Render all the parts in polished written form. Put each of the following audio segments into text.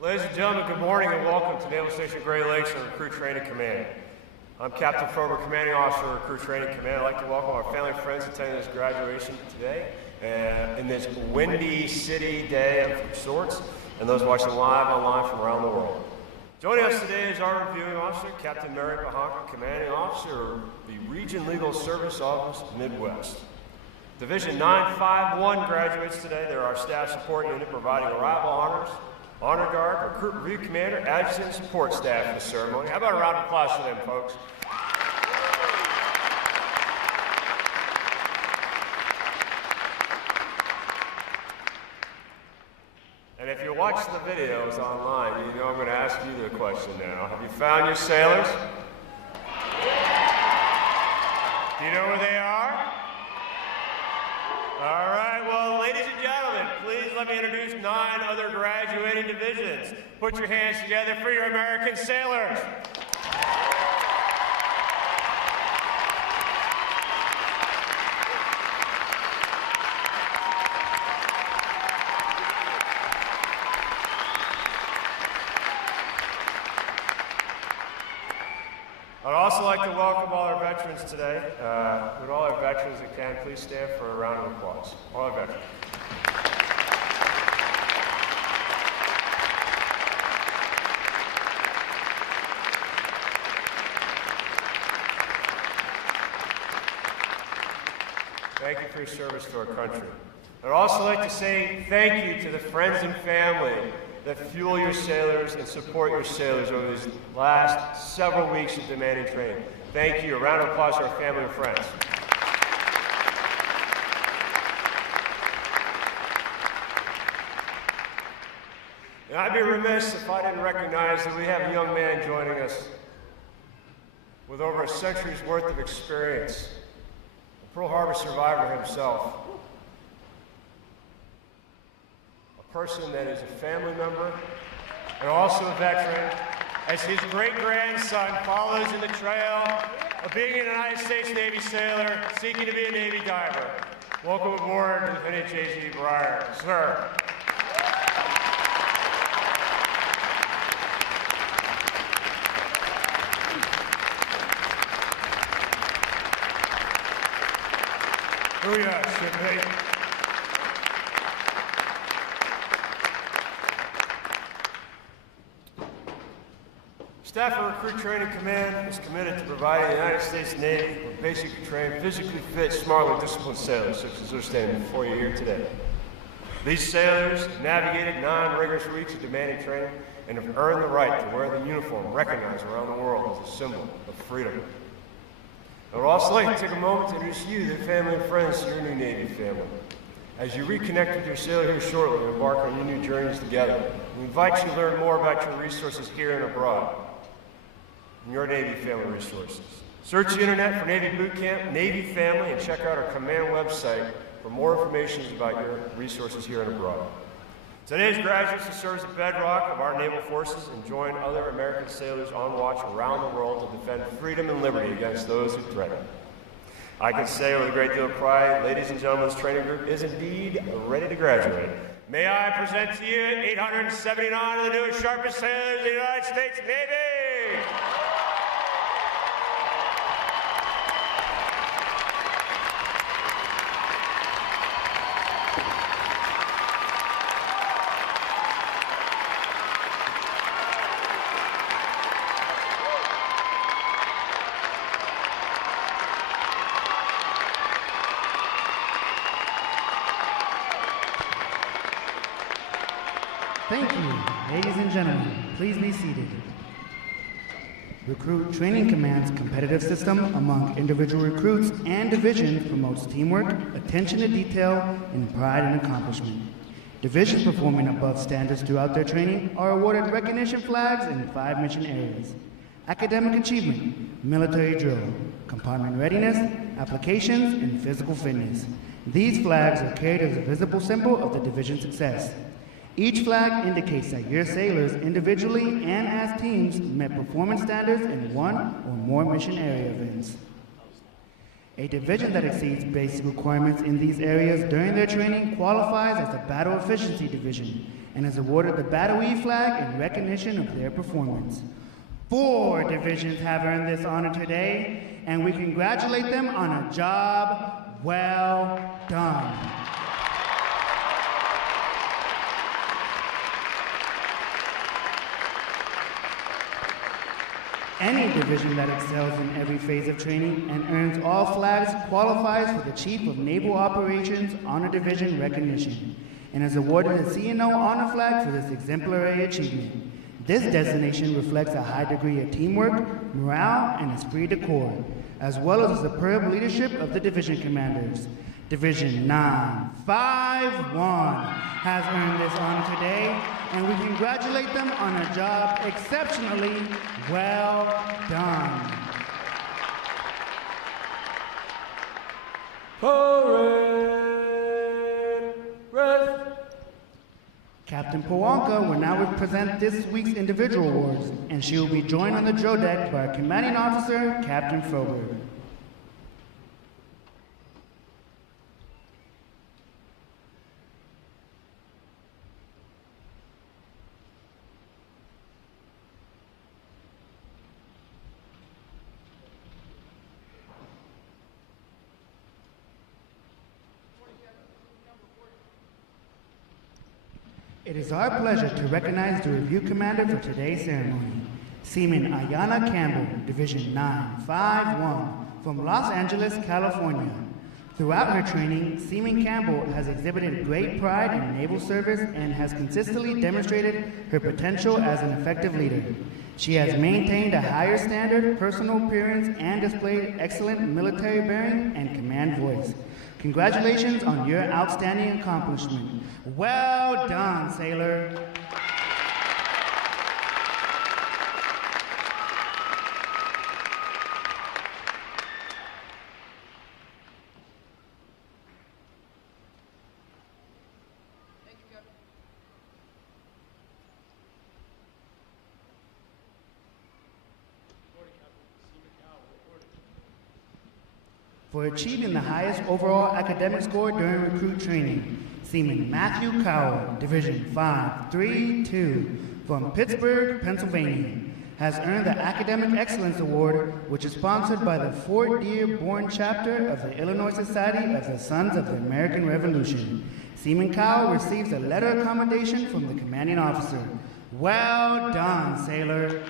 Ladies and gentlemen, good morning and welcome to Naval Station Great Lakes and Recruit Training Command. I'm Captain Frober, Commanding Officer of Recruit Training Command. I'd like to welcome our family and friends attending this graduation today in this windy city day of sorts, and those watching live online from around the world. Joining us today is our reviewing officer, Captain Mary Pahanka, Commanding Officer of the Region Legal Service Office, Midwest. Division 951 graduates today. They're our staff support unit providing arrival honors, honor guard, recruit review commander, adjutant, and support staff for the ceremony. How about a round of applause for them, folks? And if you're watching the videos online, you know I'm going to ask you the question now. Have you found your sailors? Do you know where they are? All right, well, ladies and gentlemen, please let me introduce 9 other graduating divisions. Put your hands together for your American sailors. I'd also like to welcome all our veterans today. Would all our veterans that can please stand for a round of applause? All our veterans. Thank you for your service to our country. I'd also like to say thank you to the friends and family that fuel your sailors and support your sailors over these last several weeks of demanding training. Thank you. A round of applause to our family and friends. And I'd be remiss if I didn't recognize that we have a young man joining us with over a century's worth of experience, a Pearl Harbor survivor himself. Person that is a family member and also a veteran, as his great-grandson follows in the trail of being a United States Navy sailor seeking to be a Navy diver. Welcome aboard, Lieutenant J.G. Breyer. Sir. Booyah, shipmate. Staff of Recruit Training Command is committed to providing the United States Navy with basically trained, physically fit, smartly disciplined sailors, such as they're standing before you here today. These sailors navigated 9 rigorous weeks of demanding training and have earned the right to wear the uniform recognized around the world as a symbol of freedom. I would also like to take a moment to introduce you, their family and friends, to your new Navy family. As you reconnect with your sailor here shortly and embark on your new journeys together, we invite you to learn more about your resources here and abroad. Your Navy Family Resources. Search the internet for Navy Boot Camp, Navy Family, and check out our command website for more information about your resources here and abroad. Today's graduates will serve as the bedrock of our naval forces and join other American sailors on watch around the world to defend freedom and liberty against those who threaten it. I can say with a great deal of pride, ladies and gentlemen, this training group is indeed ready to graduate. May I present to you 879 of the newest, sharpest sailors of the United States Navy! Thank you. Ladies and gentlemen, please be seated. Recruit Training Command's competitive system among individual recruits and divisions promotes teamwork, attention to detail, and pride in accomplishment. Divisions performing above standards throughout their training are awarded recognition flags in 5 mission areas: academic achievement, military drill, compartment readiness, applications, and physical fitness. These flags are carried as a visible symbol of the division's success. Each flag indicates that your sailors, individually and as teams, met performance standards in 1 or more mission area events. A division that exceeds basic requirements in these areas during their training qualifies as the Battle Efficiency Division and is awarded the Battle E flag in recognition of their performance. 4 divisions have earned this honor today, and we congratulate them on a job well done. Any division that excels in every phase of training and earns all flags qualifies for the Chief of Naval Operations Honor Division recognition and is awarded a CNO Honor Flag for this exemplary achievement. This designation reflects a high degree of teamwork, morale, and esprit de corps, as well as the superb leadership of the division commanders. Division 951 has earned this honor today, and we congratulate them on a job exceptionally well done. Parade, rest. Captain Powanka will now present this week's individual awards, and she will be joined on the drill deck by our commanding officer, Captain Froberg. It is our pleasure to recognize the review commander for today's ceremony, Seaman Ayana Campbell, Division 951, from Los Angeles, California. Throughout her training, Seaman Campbell has exhibited great pride in naval service and has consistently demonstrated her potential as an effective leader. She has maintained a higher standard, personal appearance, and displayed excellent military bearing and command voice. Congratulations on your outstanding accomplishment. Well done, sailor. For achieving the highest overall academic score during recruit training, Seaman Matthew Cowell, Division 532, from Pittsburgh, Pennsylvania, has earned the Academic Excellence Award, which is sponsored by the Fort Dearborn chapter of the Illinois Society of the Sons of the American Revolution. Seaman Cowell receives a letter of commendation from the commanding officer. Well done, sailor.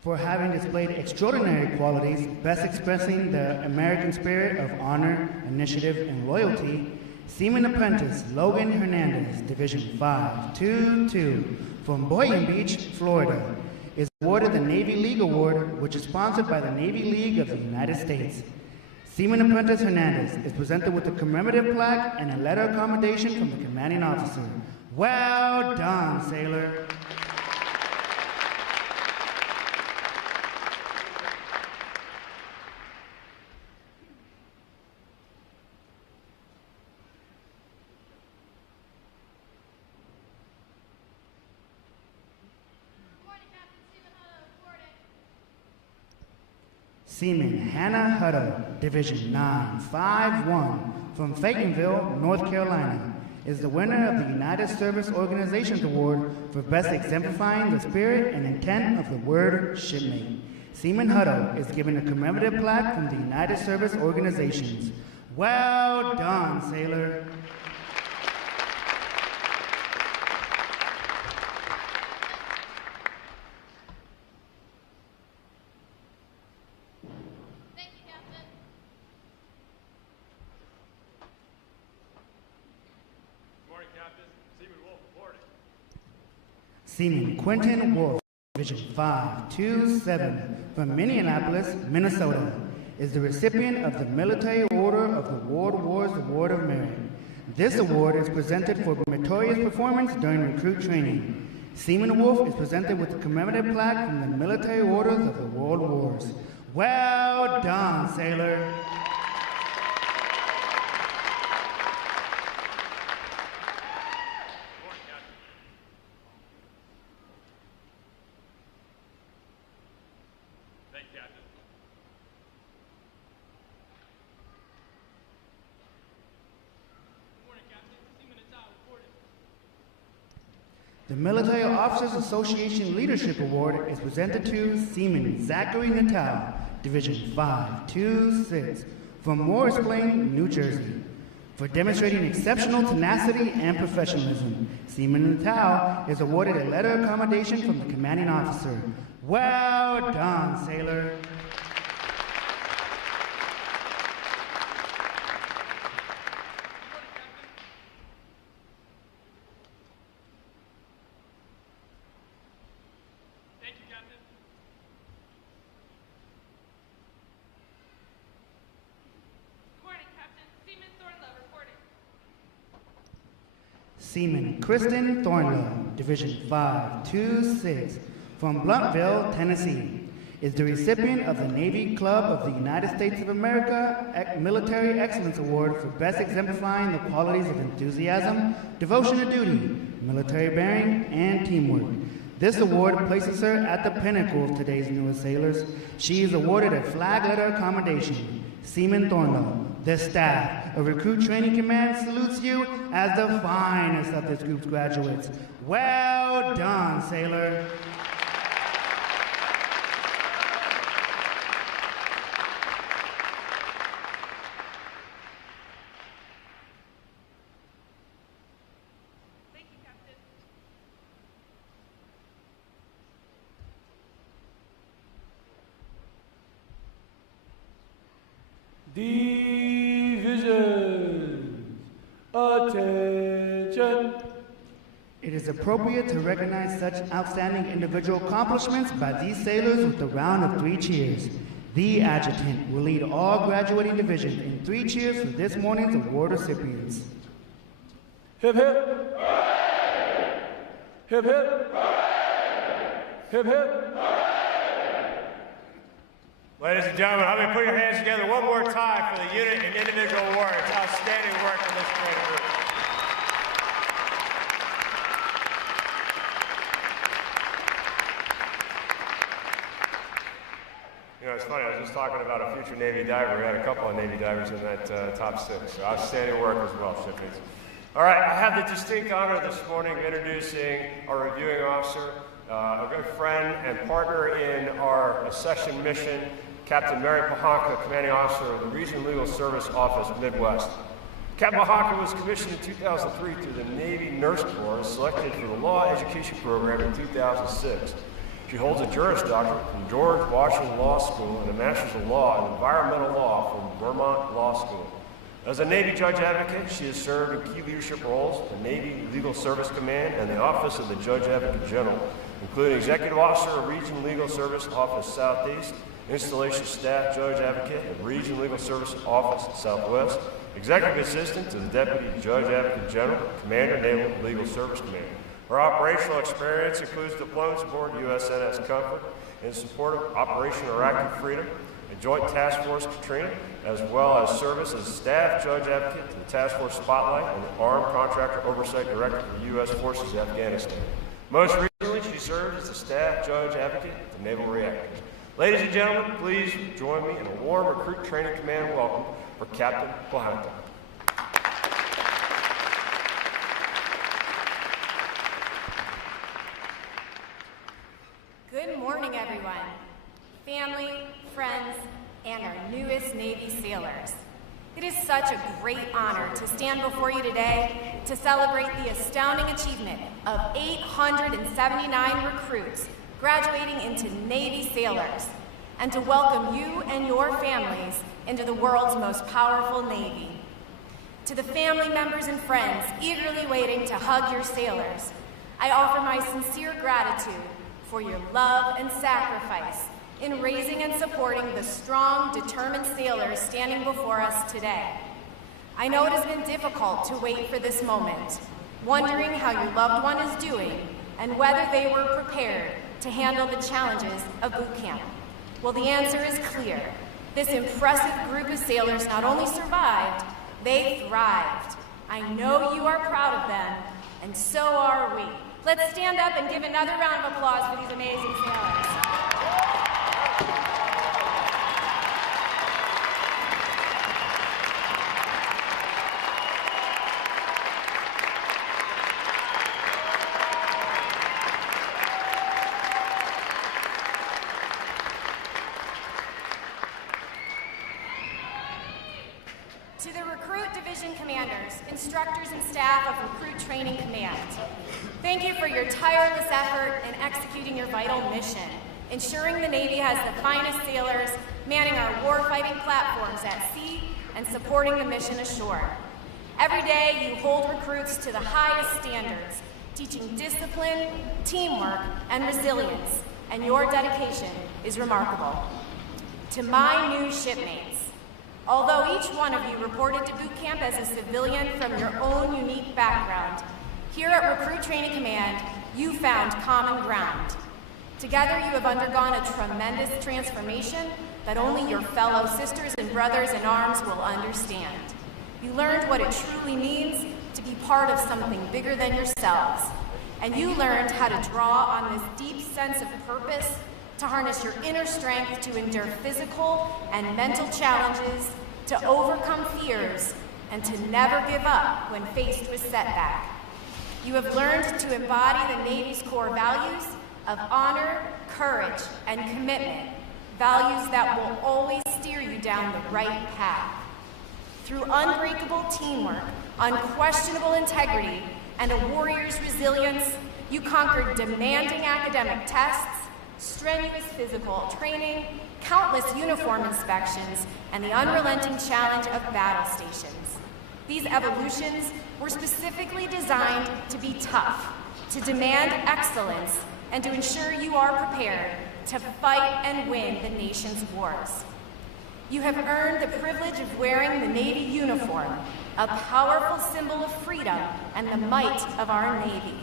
For having displayed extraordinary qualities, best expressing the American spirit of honor, initiative, and loyalty, Seaman Apprentice Logan Hernandez, Division 522, from Boynton Beach, Florida, is awarded the Navy League Award, which is sponsored by the Navy League of the United States. Seaman Apprentice Hernandez is presented with a commemorative plaque and a letter of commendation from the commanding officer. Well done, sailor. Seaman Hannah Hutto, Division 951, from Fayetteville, North Carolina, is the winner of the United Service Organizations Award for best exemplifying the spirit and intent of the word shipmate. Seaman Hutto is given a commemorative plaque from the United Service Organizations. Well done, sailor. Seaman Quentin Wolf, Division 527, from Minneapolis, Minnesota, is the recipient of the Military Order of the World Wars Award of Merit. This award is presented for meritorious performance during recruit training. Seaman Wolf is presented with a commemorative plaque from the military orders of the World Wars. Well done, sailor. The Military Officers Association Leadership Award is presented to Seaman Zachary Natal, Division 526, from Morris Plain, New Jersey. For demonstrating exceptional tenacity and professionalism, Seaman Natal is awarded a letter of commendation from the commanding officer. Well done, sailor. Seaman Kristen Thornlow, Division 526, from Blunttville, Tennessee, is the recipient of the Navy Club of the United States of America Military Excellence Award for best exemplifying the qualities of enthusiasm, devotion to duty, military bearing, and teamwork. This award places her at the pinnacle of today's newest sailors. She is awarded a flag letter of commendation. Seaman Thornlow, the staff of Recruit Training Command salutes you as the finest of this group's graduates. Well done, sailor. Thank you, Captain. Divisions, attention. It is appropriate to recognize such outstanding individual accomplishments by these sailors with a round of 3 cheers. The adjutant will lead all graduating divisions in 3 cheers for this morning's award recipients. Hip hip. Hip hip. Hip hip. Ladies and gentlemen, how many put your hands together one more time for the unit and individual awards. Outstanding work from this great group. You know, it's funny, I was just talking about a future Navy diver. We had a couple of Navy divers in that top 6. So outstanding work as well, shipmates. All right, I have the distinct honor this morning of introducing our reviewing officer, a good friend and partner in our accession mission, Captain Mary Pahanka, Commanding Officer of the Region Legal Service Office, Midwest. Captain Pahanka was commissioned in 2003 through the Navy Nurse Corps and selected for the Law Education Program in 2006. She holds a Juris Doctorate from George Washington Law School and a Master's of Law in Environmental Law from Vermont Law School. As a Navy Judge Advocate, she has served in key leadership roles at the Navy Legal Service Command and the Office of the Judge Advocate General, including Executive Officer of Region Legal Service Office Southeast, Installation Staff Judge Advocate at Region Legal Service Office Southwest, Executive Assistant to the Deputy Judge Advocate General, Commander Naval Legal Service Command. Her operational experience includes deployments aboard USNS Comfort in support of Operation Iraqi Freedom, a Joint Task Force Katrina, as well as service as Staff Judge Advocate to the Task Force Spotlight and the Armed Contractor Oversight Director for U.S. Forces Afghanistan. Most recently, she served as the Staff Judge Advocate at the Naval Reactors. Ladies and gentlemen, please join me in a warm Recruit Training Command welcome for Captain Pahanka. Good morning, everyone. Family, friends, and our newest Navy sailors. It is such a great honor to stand before you today to celebrate the astounding achievement of 879 recruits graduating into Navy sailors, and to welcome you and your families into the world's most powerful Navy. To the family members and friends eagerly waiting to hug your sailors, I offer my sincere gratitude for your love and sacrifice in raising and supporting the strong, determined sailors standing before us today. I know it has been difficult to wait for this moment, wondering how your loved one is doing, and whether they were prepared to handle the challenges of boot camp. Well, the answer is clear. This impressive group of sailors not only survived, they thrived. I know you are proud of them, and so are we. Let's stand up and give another round of applause for these amazing sailors. To the Recruit Division Commanders, instructors, and staff of Recruit Training Command, thank you for your tireless effort in executing your vital mission, ensuring the Navy has the finest sailors manning our warfighting platforms at sea and supporting the mission ashore. Every day, you hold recruits to the highest standards, teaching discipline, teamwork, and resilience, and your dedication is remarkable. To my new shipmates, although each one of you reported to boot camp as a civilian from your own unique background, here at Recruit Training Command, you found common ground. Together, you have undergone a tremendous transformation that only your fellow sisters and brothers in arms will understand. You learned what it truly means to be part of something bigger than yourselves, and you learned how to draw on this deep sense of purpose to harness your inner strength to endure physical and mental challenges, to overcome fears, and to never give up when faced with setback. You have learned to embody the Navy's core values of honor, courage, and commitment, values that will always steer you down the right path. Through unbreakable teamwork, unquestionable integrity, and a warrior's resilience, you conquered demanding academic tests, strenuous physical training, countless uniform inspections, and the unrelenting challenge of battle stations. These evolutions were specifically designed to be tough, to demand excellence, and to ensure you are prepared to fight and win the nation's wars. You have earned the privilege of wearing the Navy uniform, a powerful symbol of freedom and the might of our Navy.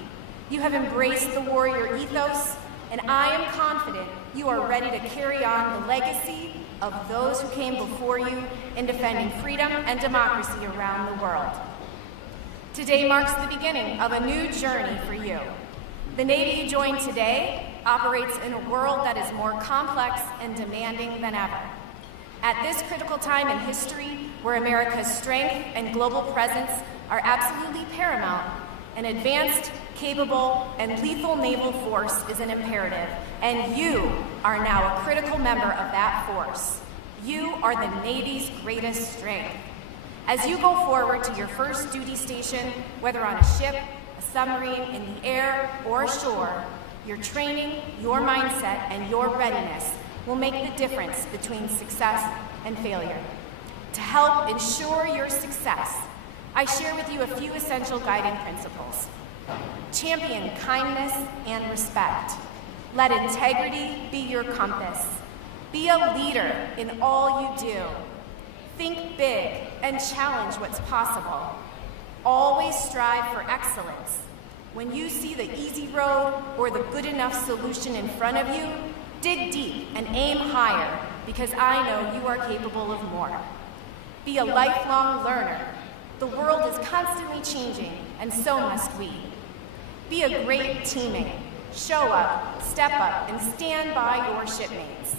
You have embraced the warrior ethos, and I am confident you are ready to carry on the legacy of those who came before you in defending freedom and democracy around the world. Today marks the beginning of a new journey for you. The Navy you join today operates in a world that is more complex and demanding than ever. At this critical time in history, where America's strength and global presence are absolutely paramount, an advanced, capable, and lethal naval force is an imperative, and you are now a critical member of that force. You are the Navy's greatest strength. As you go forward to your first duty station, whether on a ship, a submarine, in the air, or ashore, your training, your mindset, and your readiness will make the difference between success and failure. To help ensure your success, I share with you a few essential guiding principles. Champion kindness and respect. Let integrity be your compass. Be a leader in all you do. Think big and challenge what's possible. Always strive for excellence. When you see the easy road or the good enough solution in front of you, dig deep and aim higher, because I know you are capable of more. Be a lifelong learner. The world is constantly changing, and so must we. Be a great teammate. Show up, step up, and stand by your shipmates.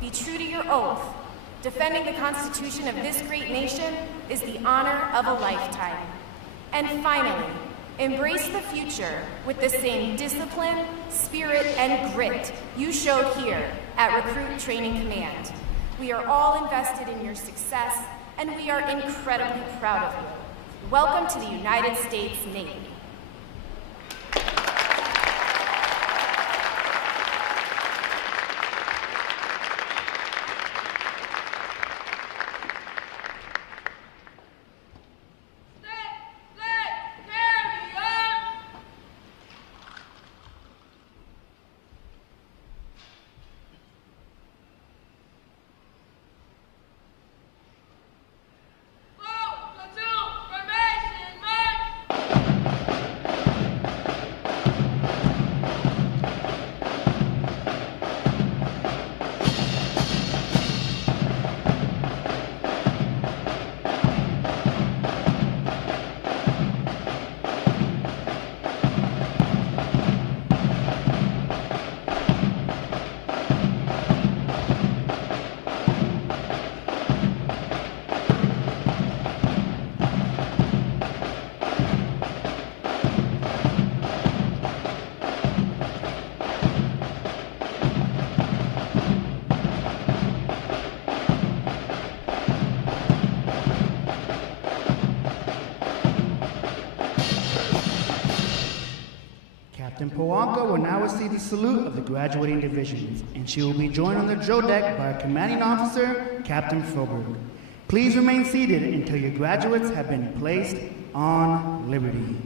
Be true to your oath. Defending the Constitution of this great nation is the honor of a lifetime. And finally, embrace the future with the same discipline, spirit, and grit you showed here at Recruit Training Command. We are all invested in your success, and we are incredibly proud of you. Welcome to the United States Navy. Powanka will now receive the salute of the graduating divisions, and she will be joined on the drill deck by our commanding officer, Captain Froberg. Please remain seated until your graduates have been placed on liberty.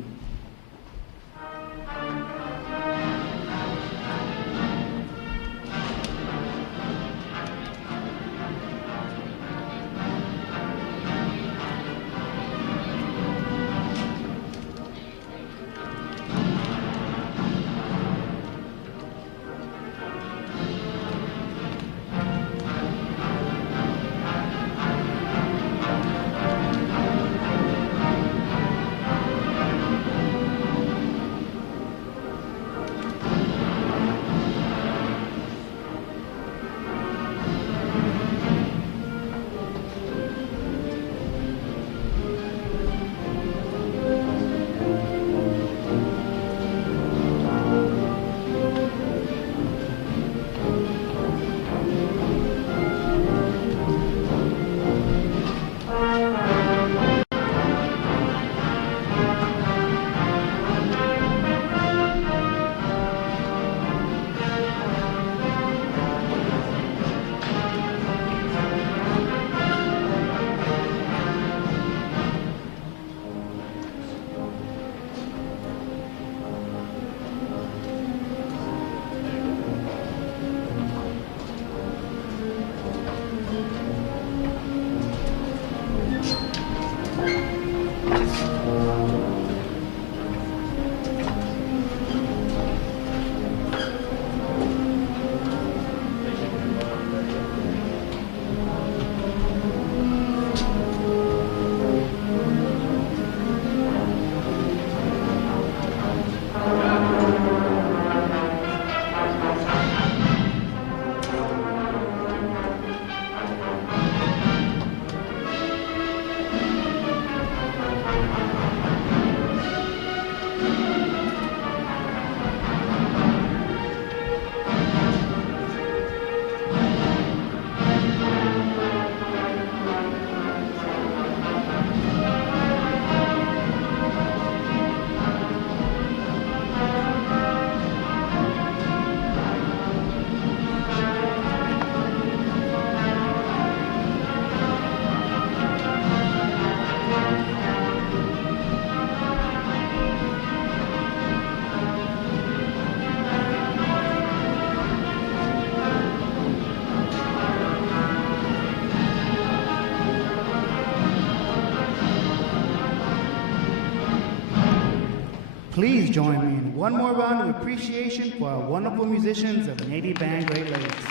Please join me in one more round of appreciation for our wonderful musicians of Navy Band Great Lakes.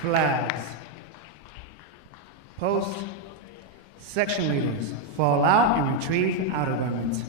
Flags. Post. Section leaders, fall out and retrieve outer garments.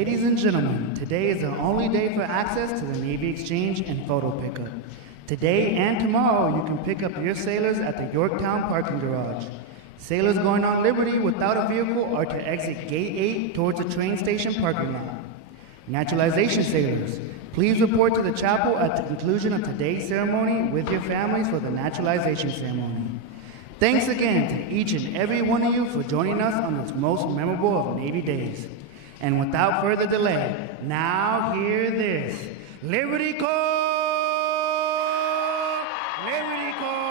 Ladies and gentlemen, today is the only day for access to the Navy Exchange and photo pickup. Today and tomorrow, you can pick up your sailors at the Yorktown parking garage. Sailors going on liberty without a vehicle are to exit Gate 8 towards the train station parking lot. Naturalization sailors, please report to the chapel at the conclusion of today's ceremony with your families for the naturalization ceremony. Thanks again to each and every one of you for joining us on this most memorable of Navy days. And without further delay, now hear this. Liberty Call! Liberty Call!